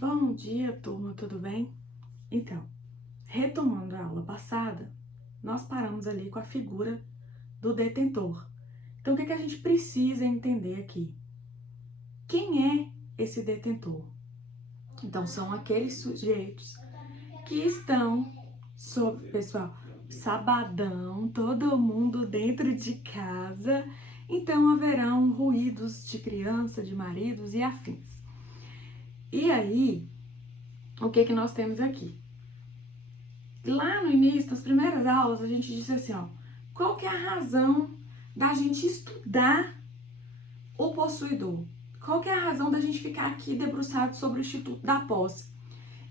Bom dia, turma, tudo bem? Então, retomando a aula passada, nós paramos ali com a figura do detentor. Então, o que a gente precisa entender aqui? Quem é esse detentor? Então, são aqueles sujeitos que estão pessoal, sabadão, todo mundo dentro de casa, então haverão ruídos de criança, de maridos e afins. E aí, o que nós temos aqui? Lá no início, nas primeiras aulas, a gente disse assim, ó, qual que é a razão da gente estudar o possuidor? Qual que é a razão da gente ficar aqui debruçado sobre o Instituto da Posse?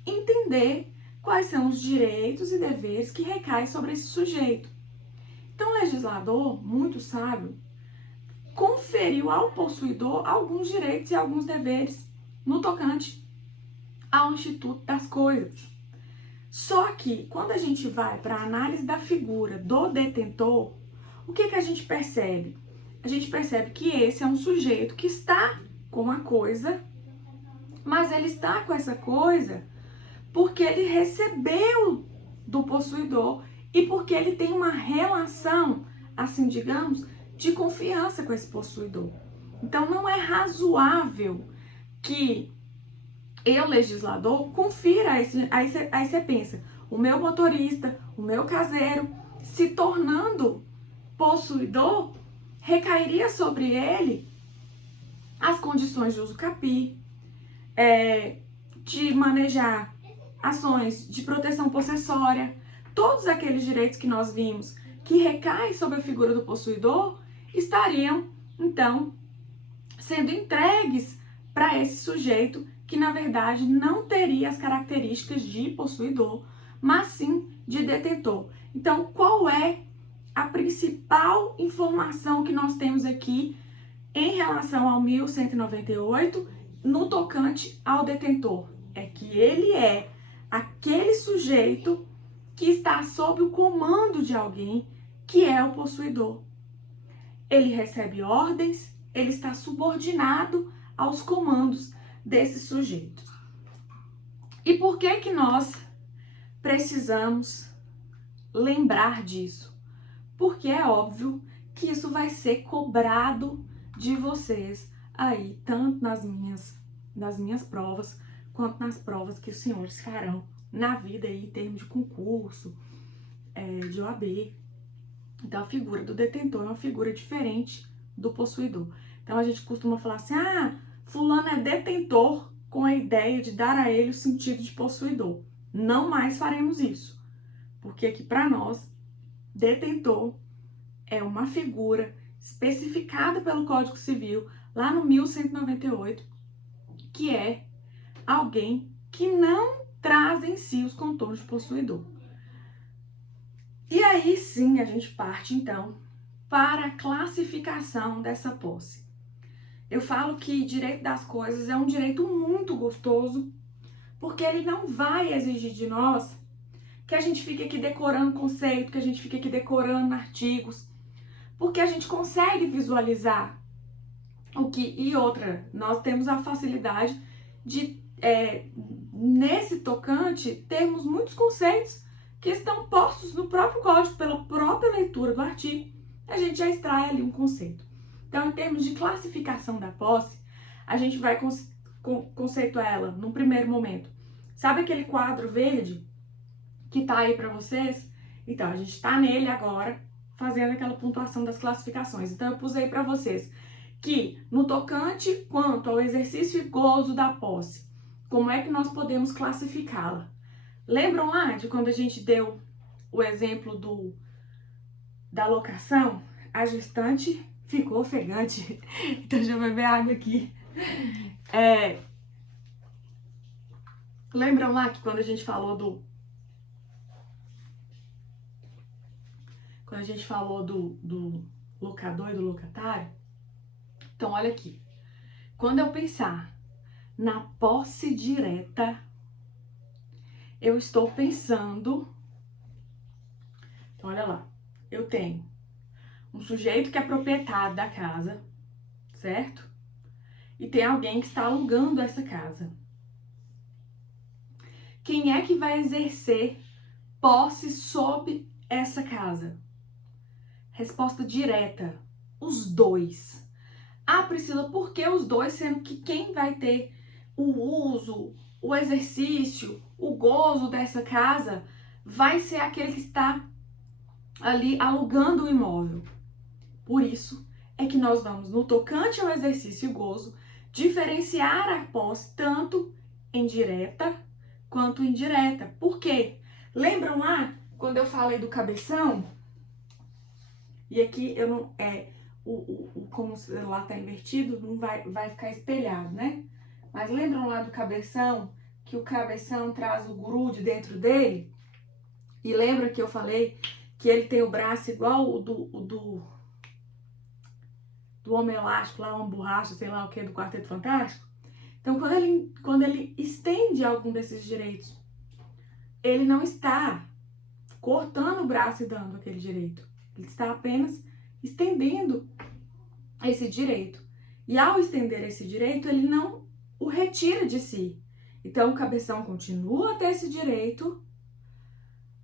Entender quais são os direitos e deveres que recaem sobre esse sujeito. Então, o legislador, muito sábio, conferiu ao possuidor alguns direitos e alguns deveres no tocante ao Instituto das Coisas. Só que, quando a gente vai para a análise da figura do detentor, o que a gente percebe? A gente percebe que esse é um sujeito que está com a coisa, mas ele está com essa coisa porque ele recebeu do possuidor e porque ele tem uma relação, assim digamos, de confiança com esse possuidor. Então, não é razoável que eu, legislador, confira, aí você pensa, o meu motorista, o meu caseiro, se tornando possuidor, recairia sobre ele as condições de uso capi, de manejar ações de proteção possessória, todos aqueles direitos que nós vimos que recaem sobre a figura do possuidor, estariam, então, sendo entregues para esse sujeito que, na verdade, não teria as características de possuidor, mas sim de detentor. Então, qual é a principal informação que nós temos aqui em relação ao 1198 no tocante ao detentor? É que ele é aquele sujeito que está sob o comando de alguém que é o possuidor. Ele recebe ordens, ele está subordinado aos comandos desses sujeitos. E por que nós precisamos lembrar disso? Porque é óbvio que isso vai ser cobrado de vocês aí, tanto nas minhas provas, quanto nas provas que os senhores farão na vida aí, em termos de concurso, de OAB. Então, a figura do detentor é uma figura diferente do possuidor. Então, a gente costuma falar assim, fulano é detentor, com a ideia de dar a ele o sentido de possuidor. Não mais faremos isso, porque aqui para nós, detentor é uma figura especificada pelo Código Civil, lá no 1198, que é alguém que não traz em si os contornos de possuidor. E aí sim a gente parte então para a classificação dessa posse. Eu falo que direito das coisas é um direito muito gostoso, porque ele não vai exigir de nós que a gente fique aqui decorando conceito, que a gente fique aqui decorando artigos, porque a gente consegue visualizar o que... E outra, nós temos a facilidade de, nesse tocante, termos muitos conceitos que estão postos no próprio código, pela própria leitura do artigo, a gente já extrai ali um conceito. Então, em termos de classificação da posse, a gente vai conceituar ela num primeiro momento. Sabe aquele quadro verde que tá aí para vocês? Então, a gente tá nele agora, fazendo aquela pontuação das classificações. Então, eu pus aí para vocês que, no tocante quanto ao exercício e gozo da posse, como é que nós podemos classificá-la? Lembram lá de quando a gente deu o exemplo da locação? A gestante ficou ofegante. Então, deixa eu beber água aqui. Lembram lá que quando a gente falou do locador e do locatário? Então, olha aqui. Quando eu pensar na posse direta, eu estou pensando... Então, olha lá. Eu tenho um sujeito que é proprietário da casa, certo? E tem alguém que está alugando essa casa. quem é que vai exercer posse sobre essa casa? Resposta direta: os dois. Ah, Priscila, por que os dois, sendo que quem vai ter o uso, o exercício, o gozo dessa casa vai ser aquele que está ali alugando o imóvel? Por isso é que nós vamos, no tocante ao exercício e gozo, diferenciar a posse tanto em direta quanto indireta. Por quê? Lembram lá quando eu falei do cabeção? E aqui eu não como o celular está invertido, não vai ficar espelhado, né? Mas lembram lá do cabeção, que o cabeção traz o grude dentro dele? E lembra que eu falei que ele tem o braço igual o do Homem Elástico, lá uma borracha, sei lá o que, do Quarteto Fantástico? Então, quando ele estende algum desses direitos, ele não está cortando o braço e dando aquele direito. Ele está apenas estendendo esse direito. E ao estender esse direito, ele não o retira de si. Então, o cabeção continua a ter esse direito,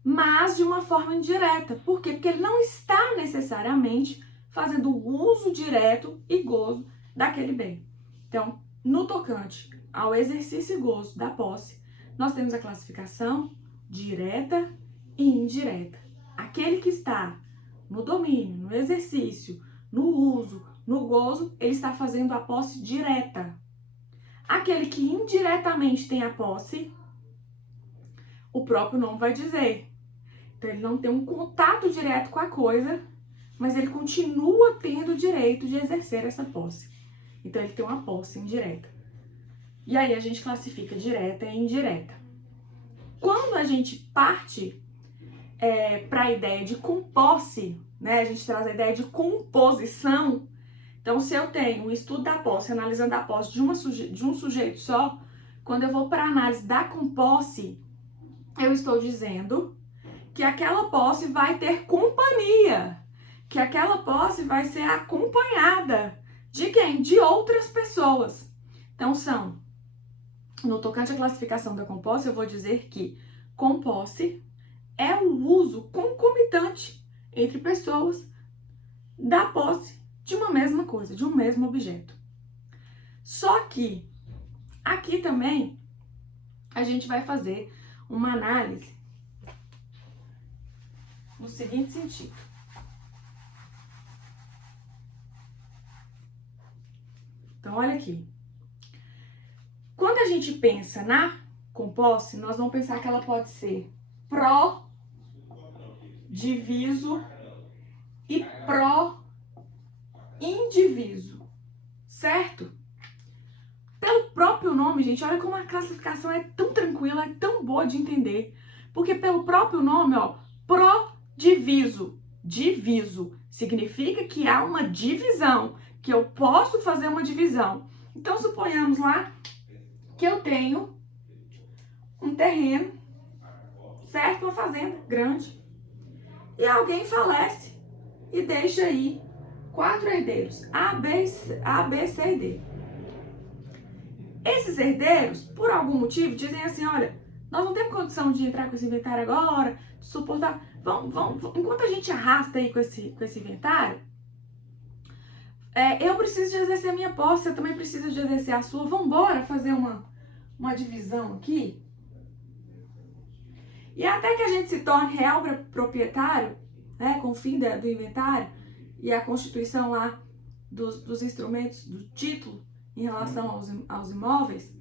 mas de uma forma indireta. Por quê? Porque ele não está necessariamente fazendo uso direto e gozo daquele bem. Então, no tocante ao exercício e gozo da posse, nós temos a classificação direta e indireta. Aquele que está no domínio, no exercício, no uso, no gozo, ele está fazendo a posse direta. Aquele que indiretamente tem a posse, o próprio nome vai dizer. Então, ele não tem um contato direto com a coisa, mas ele continua tendo o direito de exercer essa posse. Então, ele tem uma posse indireta. E aí, a gente classifica direta e indireta. Quando a gente parte para a ideia de composse, né? A gente traz a ideia de composição. Então, se eu tenho um estudo da posse, analisando a posse de um sujeito só, quando eu vou para a análise da composse, eu estou dizendo que aquela posse vai ter companhia, que aquela posse vai ser acompanhada de quem? De outras pessoas. Então, no tocante à classificação da composse, eu vou dizer que composse é o uso concomitante entre pessoas da posse de uma mesma coisa, de um mesmo objeto. Só que aqui também a gente vai fazer uma análise no seguinte sentido. Então, olha aqui. Quando a gente pensa na composse, nós vamos pensar que ela pode ser pró-diviso e pró-indiviso, certo? Pelo próprio nome, gente, olha como a classificação é tão tranquila, é tão boa de entender. Porque pelo próprio nome, ó, pró-diviso, diviso, significa que há uma divisão, que eu posso fazer uma divisão. Então, suponhamos lá que eu tenho um terreno, certo? Uma fazenda grande. E alguém falece e deixa aí 4 herdeiros, A, B, C e D. Esses herdeiros, por algum motivo, dizem assim, olha, nós não temos condição de entrar com esse inventário agora, de suportar, vamos, enquanto a gente arrasta aí com esse inventário, eu preciso de exercer a minha posse, você também precisa de exercer a sua, vamos embora fazer uma divisão aqui? E até que a gente se torne real proprietário, né, com o fim do inventário e a constituição lá dos instrumentos, do título em relação aos imóveis,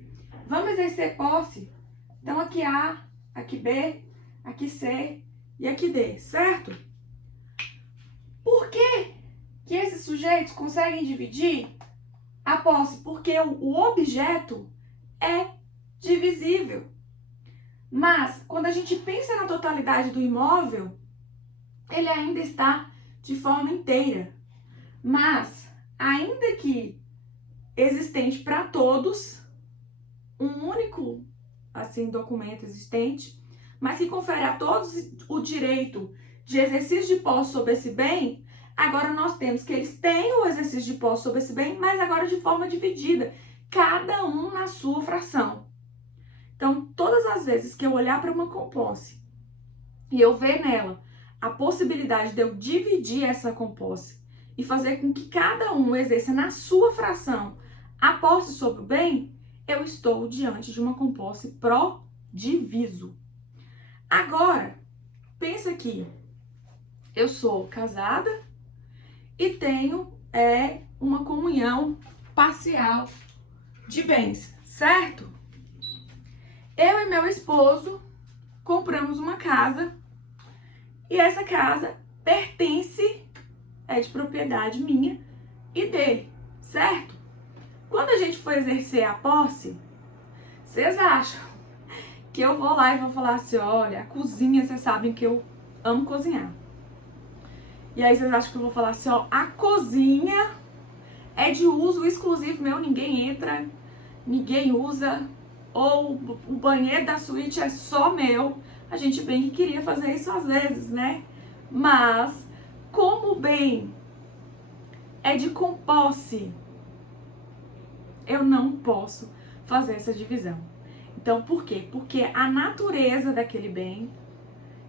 vamos exercer posse. Então, aqui A, aqui B, aqui C e aqui D, certo? Por que esses sujeitos conseguem dividir a posse? Porque o objeto é divisível. Mas, quando a gente pensa na totalidade do imóvel, ele ainda está de forma inteira. Mas, ainda que existente para todos, um único documento existente, mas que confere a todos o direito de exercício de posse sobre esse bem, agora nós temos que eles têm o exercício de posse sobre esse bem, mas agora de forma dividida, cada um na sua fração. Então, todas as das vezes que eu olhar para uma composse e eu ver nela a possibilidade de eu dividir essa composse e fazer com que cada um exerça na sua fração a posse sobre o bem, eu estou diante de uma composse pró-diviso. Agora, pensa aqui, eu sou casada e tenho uma comunhão parcial de bens, certo? Eu e meu esposo compramos uma casa e essa casa pertence, é de propriedade minha e dele, certo? Quando a gente for exercer a posse, vocês acham que eu vou lá e vou falar assim, olha, a cozinha, vocês sabem que eu amo cozinhar. E aí vocês acham que eu vou falar assim, ó, a cozinha é de uso exclusivo meu, ninguém entra, ninguém usa, ou o banheiro da suíte é só meu. A gente bem que queria fazer isso às vezes, né? Mas, como o bem é de composse, eu não posso fazer essa divisão. Então, por quê? Porque a natureza daquele bem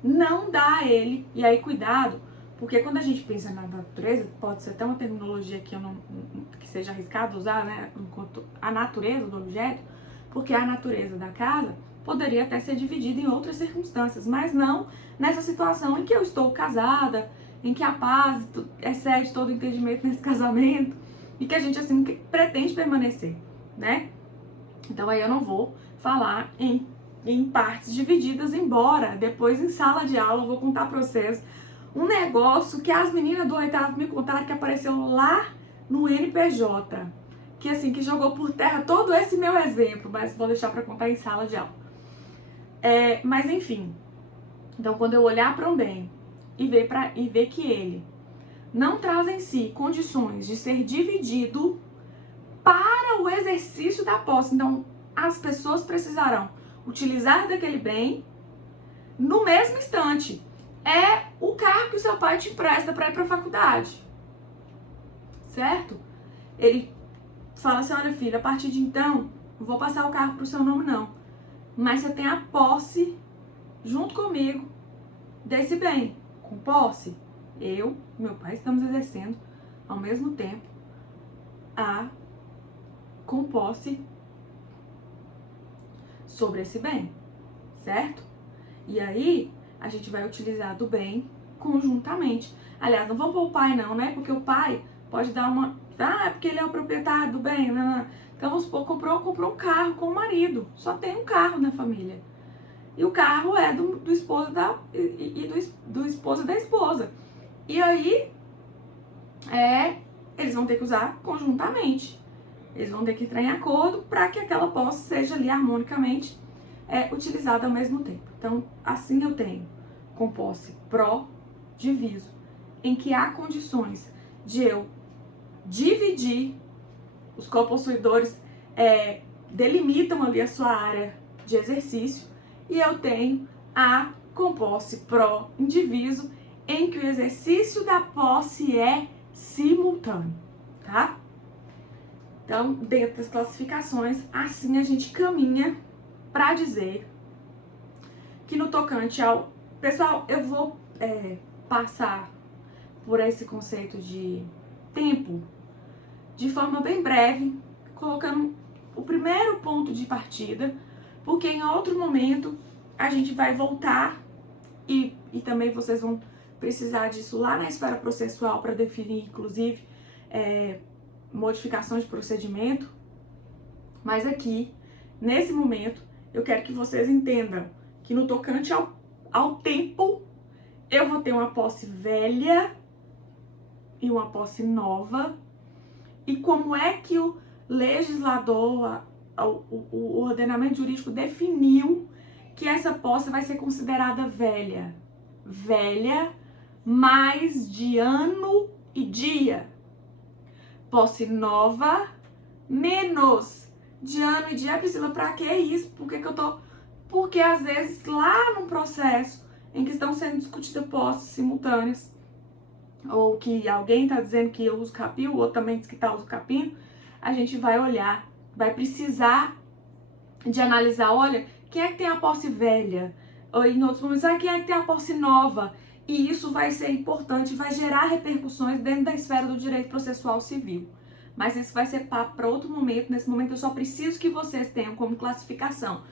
não dá a ele, e aí cuidado, porque quando a gente pensa na natureza, pode ser até uma terminologia que seja arriscado usar, né? Enquanto a natureza do objeto, porque a natureza da casa poderia até ser dividida em outras circunstâncias, mas não nessa situação em que eu estou casada, em que a paz excede todo o entendimento nesse casamento e que a gente assim pretende permanecer, né? Então aí eu não vou falar em partes divididas, embora depois em sala de aula eu vou contar para vocês um negócio que as meninas do 8º me contaram que apareceu lá no NPJ, que assim, que jogou por terra todo esse meu exemplo, mas vou deixar para contar em sala de aula. Mas enfim, então quando eu olhar para um bem e ver que ele não traz em si condições de ser dividido para o exercício da posse, então as pessoas precisarão utilizar daquele bem no mesmo instante. É o carro que o seu pai te empresta para ir para a faculdade, certo? Ele fala assim, olha filha, a partir de então, não vou passar o carro pro seu nome não, mas você tem a posse junto comigo desse bem. Com posse, eu e meu pai estamos exercendo ao mesmo tempo com posse sobre esse bem, certo? E aí, a gente vai utilizar do bem conjuntamente. Aliás, não vamos pôr o pai não, né? Porque o pai pode dar uma... é porque ele é o proprietário do bem, né? Então, vamos supor, comprou um carro com o marido. Só tem um carro na família. E o carro é do esposo do esposo da esposa. E aí, eles vão ter que usar conjuntamente. Eles vão ter que entrar em acordo para que aquela posse seja ali harmonicamente utilizada ao mesmo tempo. Então, assim eu tenho com posse pró-diviso, em que há condições de eu dividir, os copossuidores delimitam ali a sua área de exercício, e eu tenho a com posse pró-indiviso, em que o exercício da posse é simultâneo, tá? Então, dentro das classificações, assim a gente caminha para dizer que no tocante ao... Pessoal, eu vou passar por esse conceito de tempo de forma bem breve, colocando o primeiro ponto de partida, porque em outro momento a gente vai voltar e também vocês vão precisar disso lá na esfera processual para definir, inclusive, modificação de procedimento. Mas aqui, nesse momento, eu quero que vocês entendam que no tocante ao tempo, eu vou ter uma posse velha e uma posse nova. E como é que o legislador, o ordenamento jurídico definiu que essa posse vai ser considerada velha? Velha mais de ano e dia. Posse nova menos de ano e dia. Priscila, pra que isso? Por que eu tô... Porque às vezes lá num processo em que estão sendo discutidas posses simultâneas, ou que alguém tá dizendo que eu uso capim, o outro também diz que tá usando capim, a gente vai olhar, vai precisar de analisar, olha, Quem é que tem a posse velha? Ou em outros momentos, quem é que tem a posse nova? E isso vai ser importante, vai gerar repercussões dentro da esfera do direito processual civil. Mas isso vai ser papo para outro momento. Nesse momento eu só preciso que vocês tenham como classificação